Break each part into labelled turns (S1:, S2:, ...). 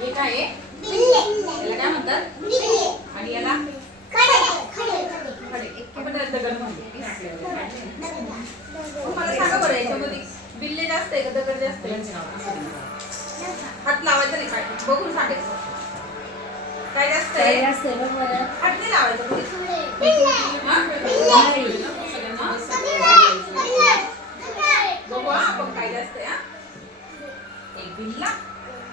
S1: हे काय आहे याला काय म्हणतात? आणि याला? मग मला सांगा बरं याच्यामध्ये बिल्ले जास्त आहे का दगड जास्त आहे? हात लावायचा नाही काय बघून सांगायचं काय जास्त आहे. हात नाही लावायचं. हा? बघू हा आपण काय जास्त आहे हा? एक बिल्ला.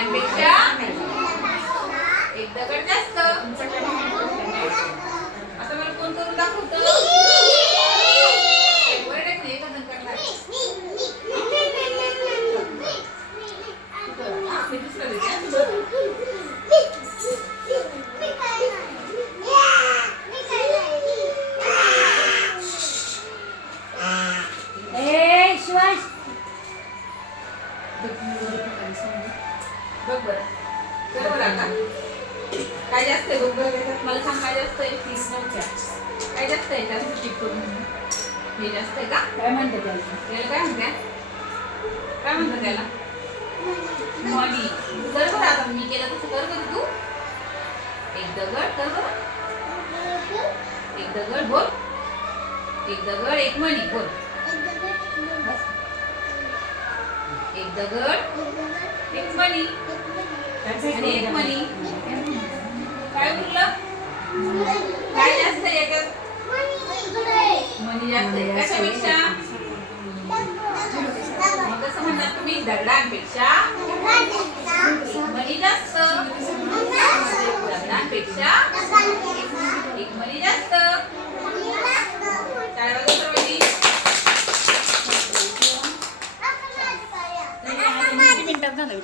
S1: म्हणा एक दगड जास्त बरं. कर बरं आता काय जास्त आहे बघ बरं? त्याच्यात मला सांग काय जास्त आहे? तीस नऊच्या. काय जास्त आहे? त्यात टिक करून हे जास्त आहे का?
S2: काय म्हणते त्याला?
S1: काय म्हणते? काय म्हणतात त्याला? मनी कर बरं आता. मी केलं तसं कर बरं तू. एक दगड कर बरं. एक दगड बोल. एक दगड एक मणी बोल. एक दगड एक मणी आणि एक मणी काय उरलं काय जास्त याच्यात? मणी जास्त कशापेक्षा? कसं म्हणणार तुम्ही दगडांपेक्षा. मणी जास्त. दगडांपेक्षा. एक मणी जास्त. मिनिटात घालवली